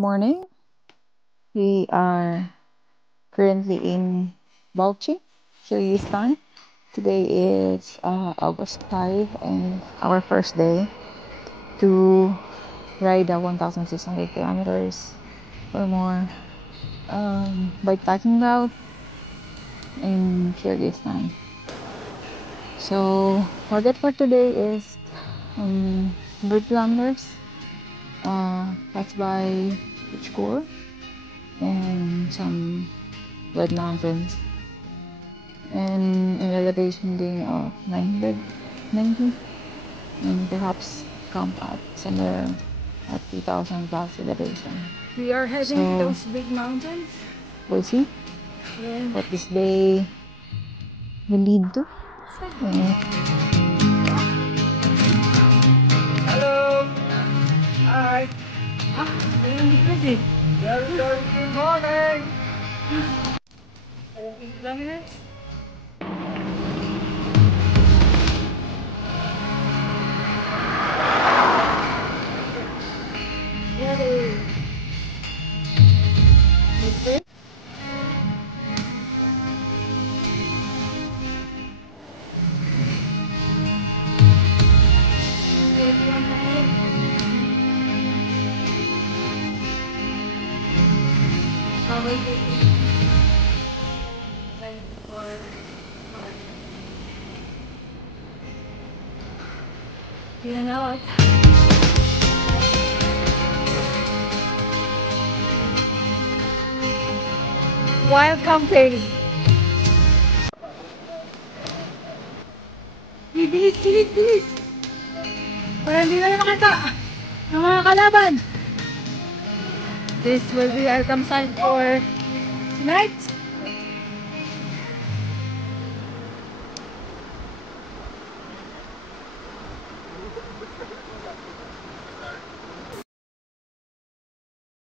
Morning. We are currently in Balchi, Kyrgyzstan. Today is August 5 and our first day to ride the 1,600 kilometers or more bikepacking route in Kyrgyzstan. So, target for today is 100 kilometers. That's by Uchkur and some red mountains and an elevation gain of 990 and perhaps camp at somewhere at 3,000 plus elevation. We are heading to So, those big mountains. we'll see Yeah. what this day will lead to. Hello. Hi. Busy. Very good morning. 17 kilometers. Yay. Okay. You know what? Wild campaign. Bilis, bilis, bilis. Para hindi na makita ng mga kalaban. This will be our campsite for tonight.